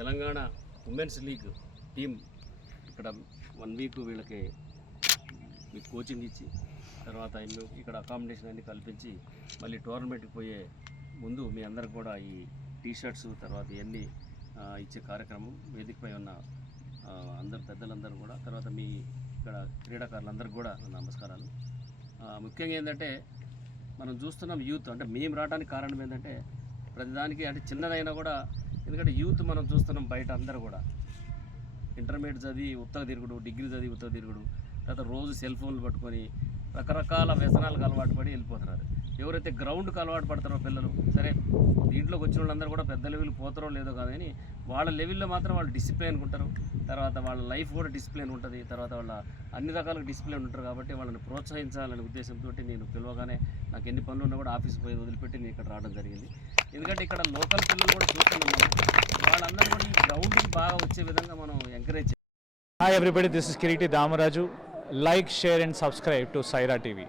Telangana women's league team ఇక్కడ 1 week వీళ్ళకి మీకు కోచింగ్ ఇచ్చి తర్వాత ఇక్కడ అకామిడేషన్ అన్ని కల్పించి మళ్ళీ టోర్నమెంట్కి పోయే ముందు మీ అందరికి కూడా ఈ టీషర్ట్స్ తర్వాత ఇవన్నీ ఇచ్చే కార్యక్రమం వేదికపై ఉన్న అందరు పెద్దలందరూ కూడా తర్వాత మీ ఇక్కడ క్రీడాకారులందరికీ కూడా నమస్కారాలు. ముఖ్యంగా ఏంటంటే మనం చూస్తున్నాం యూత్ అంటే మేము రావడానికి కారణం ఏంటంటే ప్రతిదానికి అంటే చిన్నదైనా కూడా ఎందుకంటే యూత్ మనం చూస్తున్నాం బయట అందరూ కూడా ఇంటర్మీడియట్ చదివి ఉత్తర తిరుగుడు, డిగ్రీ చదివి ఉత్తర తిరుగుడు, తర్వాత రోజు సెల్ ఫోన్లు పట్టుకొని రకరకాల వ్యసనాలకు అలవాటు పడి వెళ్ళిపోతున్నారు. ఎవరైతే గ్రౌండ్కి అలవాటు పడతారో పిల్లలు సరే దీంట్లోకి వచ్చిన వాళ్ళందరూ కూడా పెద్ద లెవెల్ పోతారో లేదో కాదు కానీ వాళ్ళ లెవెల్లో మాత్రం వాళ్ళు డిసిప్లిన్ ఉంటారు, తర్వాత వాళ్ళ లైఫ్ కూడా డిసిప్లిన్ ఉంటుంది, తర్వాత వాళ్ళ అన్ని రకాల డిసిప్లిన్ ఉంటారు. కాబట్టి వాళ్ళని ప్రోత్సహించాలనే ఉద్దేశంతో నేను పిలవగానే నాకు ఎన్ని పనులు ఉన్నా కూడా ఆఫీస్కి పోయి వదిలిపెట్టి నేను ఇక్కడ రావడం జరిగింది. ఎందుకంటే ఇక్కడ లోకల్ పిల్లలు కూడా చూస్తున్నాం మనం, వాళ్ళందరూ కూడా ఈ గ్రౌండ్కి బాగా వచ్చే విధంగా మనం ఎంకరేజ్ చేయాలి. Hi everybody, this is Kiriti Damaraju. Like, share and subscribe to Saira TV.